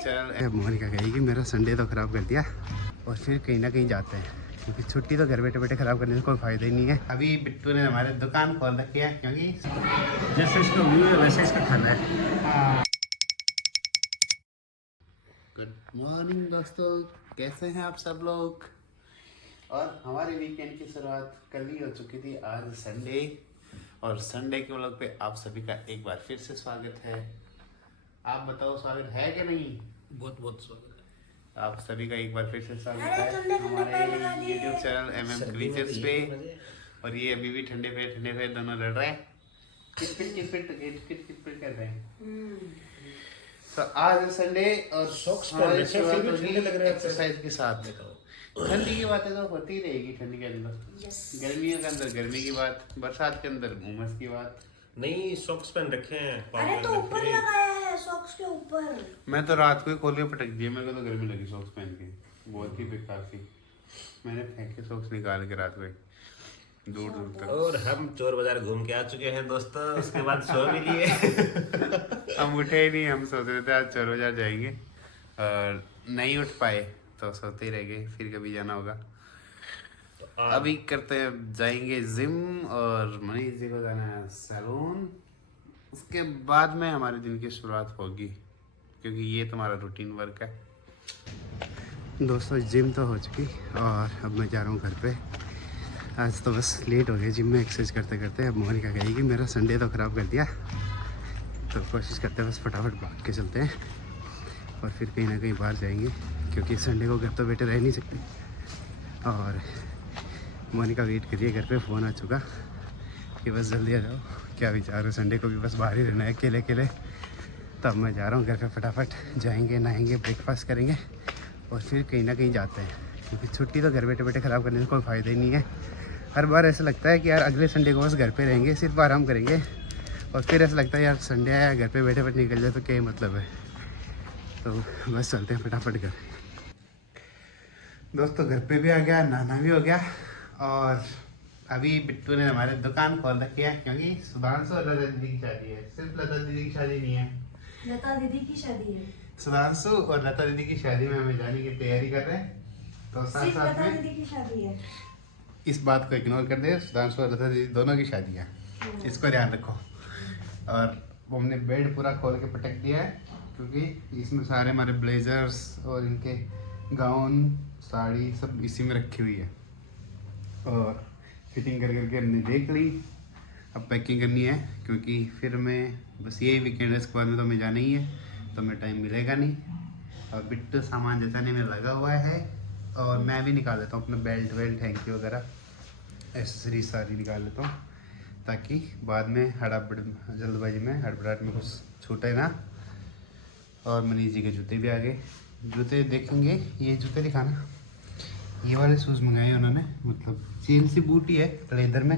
Channel. Monika कहेगी मेरा Sunday तो ख़राब कर दिया और फिर कहीं ना कहीं जाते हैं, क्योंकि छुट्टी तो घर बैठे बैठे ख़राब करने से कोई फ़ायदा ही नहीं है। अभी बिट्टू ने हमारे दुकान खोल रखी है, क्योंकि जैसे इसका व्यू है वैसे इसका खाना है। गुड मॉर्निंग दोस्तों, कैसे हैं आप सब लोग। और हमारे वीकेंड की शुरुआत कल ही हो चुकी थी, आज संडे, और संडे के व्लॉग पे आप सभी का एक बार फिर से स्वागत है। आप बताओ स्वागत है कि नहीं? बहुत बहुत स्वागत है आप सभी का एक बार फिर से स्वागत है हमारे यूट्यूब चैनल MM क्रिएचर्स पे। और ये अभी भी ठंडे पे दोनों लड़ रहे हैं, किट कर रहे हैं। तो आज संडे और सॉक्स पहन रखे हैं, फिर भी ठंडे लग रहे हैं एक्सरसाइज के साथ। ठंडी की बातें तो होती ही रहेगी, ठंडी के अंदर, गर्मियों के अंदर गर्मी की बात, बरसात के अंदर उमस की बात। नहीं, सॉक्स पहन रखे हैं। अरे तो ऊपर लगाया है सॉक्स के ऊपर। मैं तो रात को ही खोल के पटक दिया, मेरे को तो गर्मी लगी सॉक्स पहन के, बहुत ही बेकार थी। मैंने फेंके सॉक्स निकाल के रात को दूर तक। और हम चोर बाजार घूम के आ चुके हैं दोस्तों, उसके बाद सो भी लिए। हम उठे ही नहीं, हम सोच रहे थे आज चोर बाजार जाएंगे और नहीं उठ पाए तो सोते ही रह गए, फिर कभी जाना होगा। अभी करते हैं, जाएंगे जिम और मनीष जी को जाना है सैलून। उसके बाद में हमारे दिन की शुरुआत होगी, क्योंकि ये तुम्हारा रूटीन वर्क है। दोस्तों जिम तो हो चुकी और अब मैं जा रहा हूँ घर पे। आज तो बस लेट हो गया जिम में एक्सरसाइज करते करते। अब मोनिका कहेगी मेरा संडे तो ख़राब कर दिया, तो कोशिश करते हैं बस फटाफट भाग के चलते हैं और फिर कहीं ना कहीं बाहर जाएंगे, क्योंकि संडे को घर तो बैठे रह नहीं सकते। और मोनिका वेट करिए, घर पे फ़ोन आ चुका कि बस जल्दी आ जाओ। क्या विचार है, संडे को भी बस बाहर ही रहना है अकेले अकेले। तब मैं जा रहा हूँ घर पे, फटाफट जाएंगे, नहाएंगे, ब्रेकफास्ट करेंगे और फिर कहीं ना कहीं जाते हैं, क्योंकि छुट्टी तो घर बैठे बैठे ख़राब करने से कोई फ़ायदा ही नहीं है। हर बार ऐसा लगता है कि यार अगले संडे को बस घर पे रहेंगे, सिर्फ आराम करेंगे, और फिर ऐसा लगता है यार संडे आया, घर पे बैठे बैठे निकल जाए तो क्या ही मतलब है। तो बस चलते हैं फटाफट घर। दोस्तों घर पे भी आ गया, नहाना भी हो गया, और अभी बिट्टू ने हमारे दुकान खोल रखी है, क्योंकि सुधांशु और लता दीदी की शादी है। सिर्फ लता दीदी की शादी नहीं है, लता दीदी की शादी है। सुधांशु और लता दीदी की शादी में हमें जाने की तैयारी कर रहे हैं। तो साथ सिर्फ साथ लता में दीदी की शादी है। इस बात को इग्नोर कर दे, सुधांशु और लता दीदी दोनों की शादी है, इसको ध्यान रखो। और हमने बेड पूरा खोल के पटक दिया है, क्योंकि इसमें सारे हमारे ब्लेजर्स और इनके गाउन, साड़ी सब इसी में रखी हुई है। और फिटिंग कर करके हमने देख ली, अब पैकिंग करनी है, क्योंकि फिर मैं बस यही वीकेंड है, इसके बाद में तो हमें जाना ही है, तो हमें टाइम मिलेगा नहीं। और बिट्टू सामान जचाने में लगा हुआ है, और मैं भी निकाल लेता हूँ अपना बेल्ट वेल्ट, हैंकी वगैरह, एसेसरीज सारी निकाल लेता हूँ, ताकि बाद में जल्दबाजी में हड़बड़ाहट में कुछ छूटे ना। और मनीष जी के जूते भी आ गए, जूते देखेंगे, ये जूते दिखाना। ये वाले शूज़ मंगाए उन्होंने, मतलब चेन सी बूट ही है लेदर में,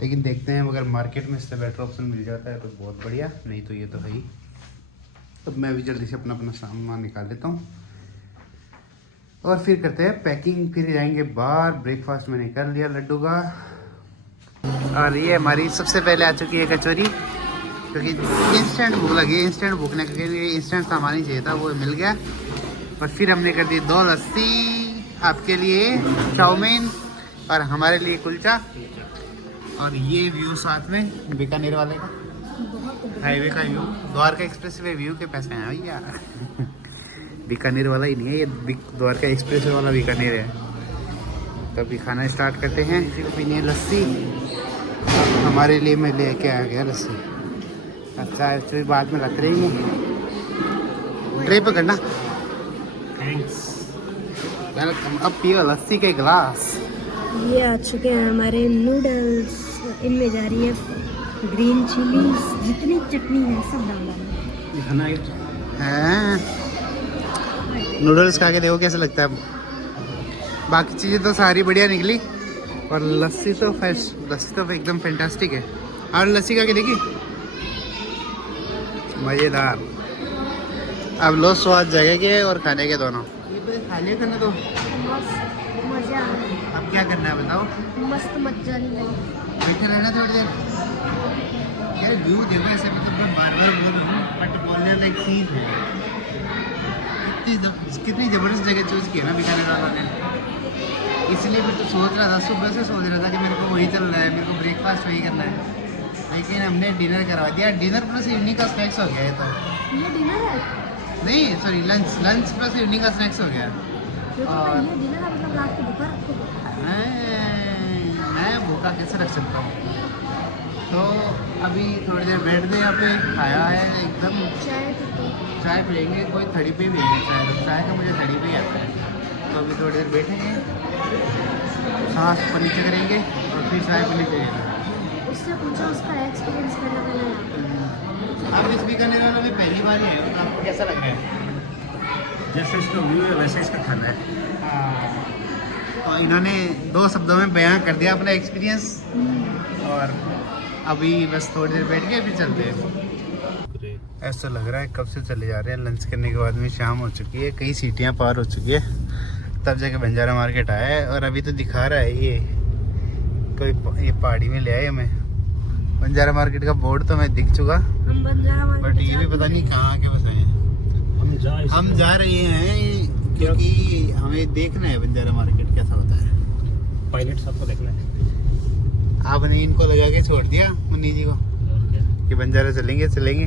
लेकिन देखते हैं अगर मार्केट में इससे बेटर ऑप्शन मिल जाता है तो बहुत बढ़िया, नहीं तो ये तो है ही। अब मैं भी जल्दी से अपना सामान निकाल लेता हूँ और फिर करते हैं पैकिंग, फिर जाएंगे बाहर। ब्रेकफास्ट मैंने कर लिया लड्डू का, और ये हमारी सबसे पहले आ चुकी है कचौरी, क्योंकि इंस्टेंट भूख लगी, इंस्टेंट भूखने के लिए इंस्टेंट सामान ही चाहिए था, वो मिल गया। और फिर हमने कर दी 2 लस्सी, आपके लिए चाउमीन और हमारे लिए कुलचा। और ये व्यू साथ में बीकानेर वाले का हाईवे का view, Dwarka express way view के पैसे हैं भैया। बीकानेर वाला ही नहीं है ये, द्वारका एक्सप्रेस वे वाला बीकानेर है। तो अभी खाना स्टार्ट करते हैं, फिर पीनी है लस्सी। हमारे लिए मैं लेके आ गया लस्सी। अच्छा फिर बाद में रख रही है, ट्रे पे करना। थैंक्स। वेलकम। अब पियो लस्सी के गिलास। ये आ चुके हैं हमारे नूडल्स, इनमें जा रही है ग्रीन चिलीज, जितनी चटनी है सब डालना है। नूडल्स खा के देखो कैसा लगता है। बाकी चीज़ें तो सारी बढ़िया निकली, और लस्सी तो एकदम फैंटास्टिक है। और लस्सी खा के देखी, मज़ेदार। अब लो स्वाद जगह के और खाने के दोनों। ये तो खाने का ना, तो मजा आ रहा है। अब क्या करना है बताओ? मस्त मजा नहीं, बैठे रहना थोड़ी देर। यार व्यू देखो ऐसे, मतलब मैं बार बार बोल रहा हूँ, बट बोलने वाला एक चीज़ है। कितनी ज़बरदस्त जगह चूज़ की है ना बीकानेर वालों ने। इसलिए मैं तो सोच रहा था, सुबह से सोच रहा था कि मेरे को वही चलना है, मेरे को ब्रेकफास्ट वही करना है, लेकिन हमने डिनर करवा दिया। डिनर प्लस इवनिंग का स्नैक्स हो गया है। तो ये डिनर है? नहीं सॉरी, लंच प्लस इवनिंग का स्नैक्स हो गया। और ये डिनर है, मतलब रात को भूखा रखोगे? मैं भूखा कैसे रख सकता हूँ। तो अभी थोड़ी देर बैठ गए यहाँ पे, खाया है एकदम। चाय पियेंगे, कोई थड़ी पे भी है चाय का मुझे थड़ी पे ही आता है। तो अभी थोड़ी देर बैठेंगे, सांस पर नीचे करेंगे और फिर चाय पीने चाहिए। उससे पूछो उसका एक्सपीरियंस करना पड़ा। आप इस बीकानेर वाला में पहली बार ही है, तो आपको कैसा लग रहा है? जैसे इसका व्यू है वैसे इसका खाना है। और इन्होंने 2 शब्दों में बयां कर दिया अपना एक्सपीरियंस। और अभी बस थोड़ी देर बैठ के फिर चलते हैं। ऐसा लग रहा है कब से चले जा रहे हैं। लंच करने के बाद में शाम हो चुकी है, कई सीटियाँ पार हो चुकी है, तब जाके बंजारा मार्केट आया है। और अभी तो दिखा रहा है ये कोई, ये पहाड़ी में ले आए हमें। बंजारा मार्केट का बोर्ड तो मैं दिख चुका, हम बंजारा मार्केट, बट ये भी पता नहीं कहाँ के बस आए हैं। हम जा रहे हैं क्योंकि हमें देखना है बंजारा मार्केट कैसा होता है। पायलट साहब को देखना है। आपने इनको लगा के छोड़ दिया मुन्नी जी को कि बंजारा चलेंगे,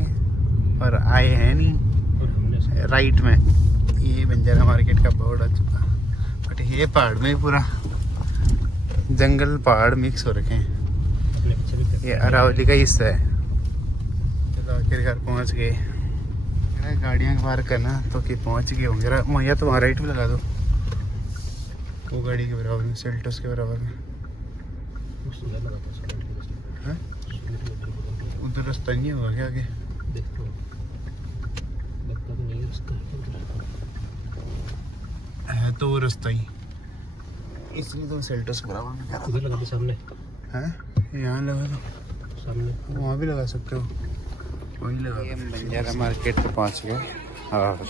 और आए हैं नहीं। और हमने राइट में ये बंजारा मार्केट का बोर्ड आ चुका, बट ये पहाड़ में पूरा जंगल पहाड़ मिक्स हो रखे हैं। अपने पीछे भी ये अरावली का हिस्सा है। चलो आखिरकार पहुंच गए। गाड़ियाँ पार्क करना तो कि पहुंच गए होंगे। या तो वहाँ राइट में लगा दो, वो गाड़ी के बराबर में, सेल्टोस के बराबर में। सुंदर लगा था उसका। हैं? उधर रास्ता नहीं होगा क्या आगे? देखो लगता तो नहीं है उसका, है तो वो रास्ता ही, इसलिए तो सेल्टोस के बराबर में करा। उधर लगा दो सामने। है यहाँ लगा दो, सामने वहाँ भी लगा सकते हो, वही लगा। ये हम बंजारा मार्केट पे पहुँच गए और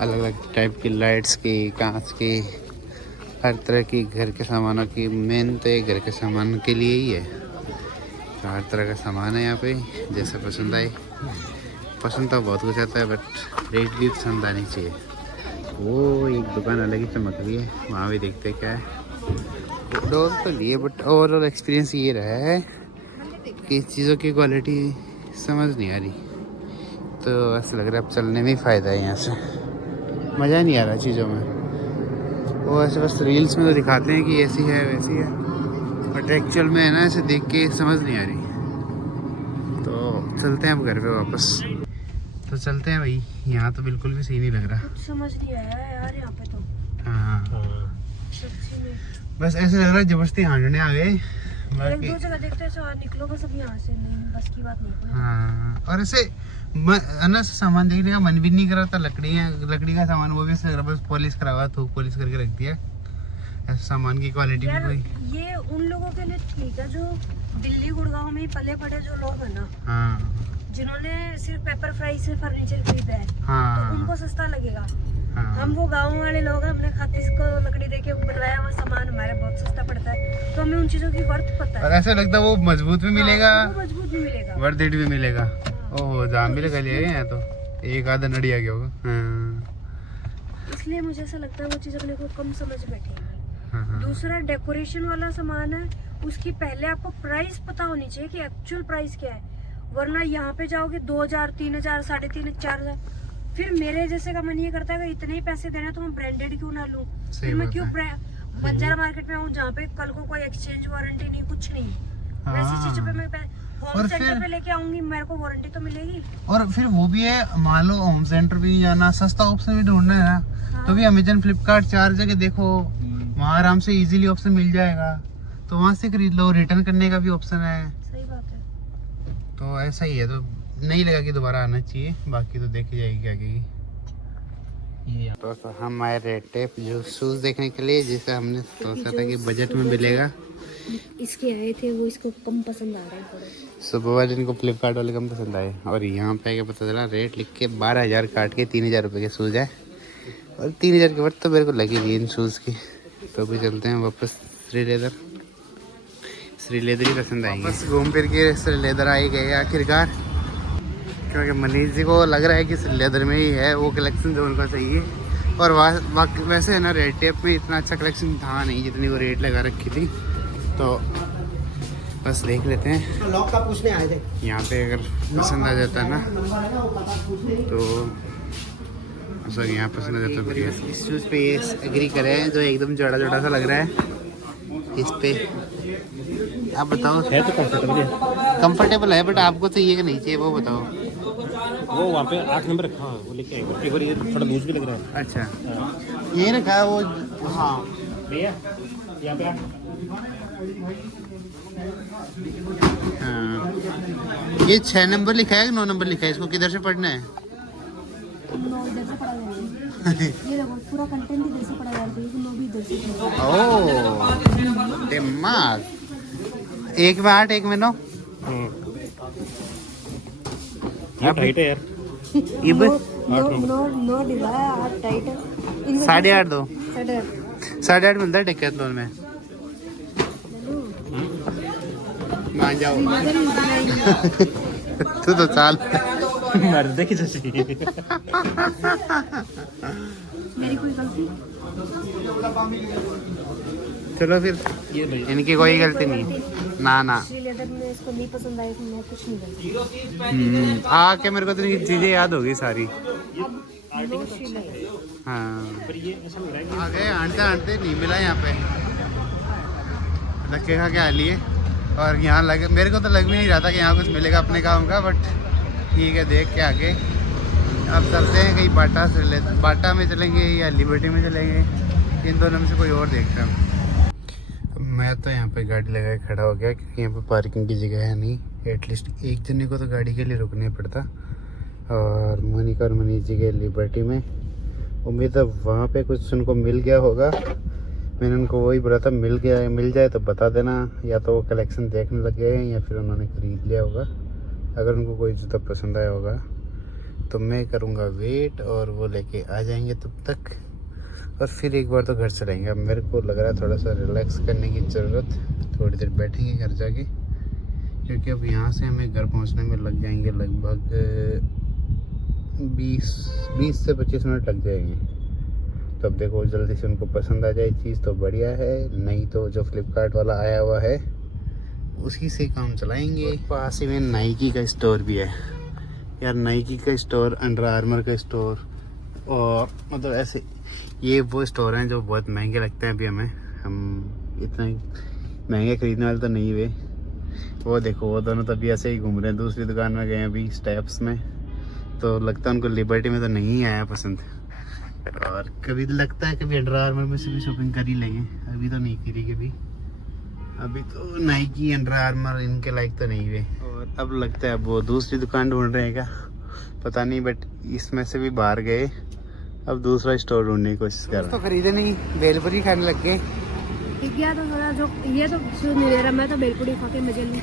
अलग अलग टाइप की लाइट्स की, कांच की, हर तरह की घर के सामानों की। मेन तो ये घर के सामान के लिए ही है। तो हर तरह का सामान है यहाँ पे, जैसे पसंद आए। पसंद तो बहुत कुछ आता है, बट रेट भी पसंद आनी चाहिए। वो एक दुकान अलग ही चमक रही है, वहाँ भी देखते हैं क्या है। डोल तो लिए, बट ओवरऑल एक्सपीरियंस ये रहा है कि चीज़ों की क्वालिटी समझ नहीं आ रही। तो ऐसा लग रहा है अब चलने में ही फ़ायदा है यहाँ से, मज़ा नहीं आ रहा चीज़ों में। वो ऐसे बस रील्स में तो दिखाते हैं कि ऐसी है वैसी है, बट एक्चुअल में है ना, ऐसे देख के समझ नहीं आ रही। तो चलते हैं अब घर पे वापस। तो चलते हैं भाई, यहाँ तो बिल्कुल भी सही नहीं लग रहा। कुछ समझ नहीं आया यार यहाँ पे तो। हाँ, सच्ची में बस ऐसे लग रहा है जबरदस्ती हांडने आ गए। एक दो जगह देखते हैं तो निकलो बस, अब यहाँ से नहीं, बस की बात नहीं है। हाँ, और ऐसे अना से सामान देखने का मन भी नहीं कर रहा था। लकड़ी का सामान, वो भी बस पॉलिश करा हुआ, थोक पॉलिश करके रख दिया। ऐसे सामान की क्वालिटी भी यार कोई। ये उन लोगों के लिए ठीक है जो दिल्ली गुड़गांव में ही पले पड़े जो लोग हैं ना, हाँ जिन्होंने सिर्फ पेपर फ्राई से फर्नीचर खरीदा है, हाँ तो उनको सस्ता लगेगा। हाँ। हम वो गांव वाले लोग हैं, हमने खातिस को लकड़ी देके बनवाया हुआ सामान हमारे बहुत सस्ता पड़ता है, तो हमें उन चीजों की वर्थ पता है। और ऐसा लगता है वो मजबूत भी मिलेगा, वो मजबूत भी मिलेगा, वर्थ इट भी मिलेगा। ओह, जाम भी लगा लिया यहाँ तो, एक आधा नड़ी आ गया होगा। हाँ इसलिए मुझे ऐसा लगता है वो चीज़ अपने को कम समझ बैठेगी। हाँ। दूसरा डेकोरेशन वाला सामान है, उसकी पहले आपको प्राइस पता होनी चाहिए कि एक्चुअल प्राइस क्या है, वरना यहाँ पे जाओगे 2000, 3000, 3500, 4000, फिर मेरे जैसे का मन ये करता है कि इतने ही पैसे देना तो मैं ब्रांडेड क्यों ना लूं, फिर मैं क्यों बंजारा मार्केट में आऊँ जहाँ पे कल को कोई एक्सचेंज वारंटी नहीं, कुछ नहीं। वैसी चीजों पे मैं होम सेंटर पे लेके आऊंगी, मेरे को वारंटी तो मिलेगी। और फिर वो भी है, मान लो होम सेंटर भी जाना, सस्ता ऑप्शन भी ढूंढना है ना, हाँ। तो भी अमेजन, फ्लिपकार्ट, 4 जगह देखो, वहाँ आराम से इजीली ऑप्शन मिल जाएगा, तो वहाँ से खरीद लो। रिटर्न करने का भी ऑप्शन है। सही बात है। तो ऐसा ही है, तो नहीं लगा कि दोबारा आना चाहिए, बाकी तो देखी जाएगी आगे की। तो हम आए रेड टेप जो शूज़ देखने के लिए, जिसे हमने सोचा था कि बजट में मिलेगा। इसके आए थे वो, इसको कम पसंद आ रहा है थोड़ा। सुबह वाले इनको फ्लिपकार्ट वाले कम पसंद आए, और यहाँ पे आके पता चला रेट लिख के 12,000 काट के 3,000 रुपये के शूज़ है, और 3,000 की वर्थ तो मेरे को लगी थी इन शूज़ की। तो अभी चलते हैं वापस श्री लेदर ही पसंद आएंगे। बस घूम फिर के श्री लेदर आ ही गए आखिरकार। क्योंकि मनीष जी को लग रहा है कि लेदर में ही है वो कलेक्शन जो उनको चाहिए। और वैसे है ना, रेड टेप में इतना अच्छा कलेक्शन था नहीं जितनी वो रेट लगा रखी थी। तो बस देख लेते हैं, लॉक का पूछने आए थे। यहाँ पे अगर पसंद आ जाता है ना तो सर यहाँ पसंद आ जाता है बढ़िया। इस शूज़ पे ये एग्री करें जो एकदम जोड़ा जोड़ा सा लग रहा है इस पे। आप बताओ। है तो कंफर्टेबल है, कंफर्टेबल है, बट आपको चाहिए कि नहीं चाहिए वो बताओ। वो वहाँ पे 8 नंबर रखा है, वो लेके आएगा। एक बार ये थोड़ा लूज भी लग रहा है। अच्छा ये रखा है वो। हाँ भैया यहाँ पे हाँ, ये 6 नंबर लिखा है कि 9 नंबर लिखा है? इसको किधर से पढ़ना है? इधर से पढ़ा जाएगा। ये देखो पूरा कंटेंट इधर से पढ़ा जाता है, नो भी इधर से पढ़ा। ओह दिमाग। एक में 8 एक में 9। ये टाइट है यार। ये नो ढीला है, 8 टाइट है। 8.5 दो। 8.5 8.5 मिलता है डेकैथलॉन में। मान जाओ तू तो चाल मार दे कि जैसे मेरी कोई गलती? चलो फिर, ये भाई इनकी कोई गलती नहीं। ना ना श्री लेदर में इसको नहीं पसंद आई तो मैं कुछ नहीं करती। आके मेरे को तो इनकी चीजें याद होगी सारी। नो श्री लेदर। हाँ पर ये ऐसा लग रहा है कि आगे आंटे आंटे नहीं मिला यहाँ पे, धक्के खा के आ लिए। और यहाँ लगे, मेरे को तो लग भी नहीं रहा था कि यहाँ कुछ मिलेगा अपने काम का, बट ठीक है देख के आगे। अब चलते हैं कहीं बाटा से बाटा में चलेंगे या लिबर्टी में चलेंगे, इन दोनों में से कोई और देखता हूँ। मैं तो यहाँ पे गाड़ी लगा के खड़ा हो गया क्योंकि यहाँ पे पार्किंग की जगह है नहीं। एटलीस्ट एक जने को तो गाड़ी के लिए रुकना पड़ता। और मोनिका और मनीष जी के लिबर्टी में, उम्मीद है वहाँ पे कुछ उनको मिल गया होगा। मैंने उनको वही बोला था, मिल जाए तो बता देना, या तो वो कलेक्शन देखने लग गए या फिर उन्होंने ख़रीद लिया होगा। अगर उनको कोई जूता पसंद आया होगा तो मैं करूँगा वेट और वो लेके आ जाएंगे तब तक, और फिर एक बार तो घर चलेंगे। अब मेरे को लग रहा है थोड़ा सा रिलैक्स करने की ज़रूरत, थोड़ी देर बैठेंगे घर जाके, क्योंकि अब यहाँ से हमें घर पहुँचने में लग जाएंगे लगभग 20 से 25 मिनट लग जाएंगे। तो अब देखो जल्दी से उनको पसंद आ जाए चीज़ तो बढ़िया है, नहीं तो जो फ्लिपकार्ट वाला आया हुआ है उसी से काम चलाएंगे। पास ही में नाइकी का स्टोर भी है यार, नाइकी का स्टोर, अंडर आर्मर का स्टोर, और मतलब ऐसे ये वो स्टोर हैं जो बहुत महंगे लगते हैं अभी हमें। हम इतना महंगे खरीदने वाले तो नहीं हुए। वो देखो वो दोनों तो अभी ऐसे ही घूम रहे हैं, दूसरी दुकान में गए हैं अभी स्टेप्स में, तो लगता है उनको लिबर्टी में तो नहीं आया पसंद। और कभी लगता है कभी अंडर आर्मर में से भी शॉपिंग कर ही लेंगे, अभी तो नहीं करी कभी। अभी तो नाइकी, अंडर आर्मर इनके लायक तो नहीं हुए। और अब लगता है अब वो दूसरी दुकान ढूंढ रहे हैं क्या, पता नहीं, बट इसमें से भी बाहर गए, अब दूसरा स्टोर ढूंढने की कोशिश कर रहे हैं। तो खरीदे नहीं, भेलपुरी खाने लग गए। गया तो थोड़ा जो ये तो नहीं ले रहा, मैं तो भेलपुरी खा के मजे लूँ।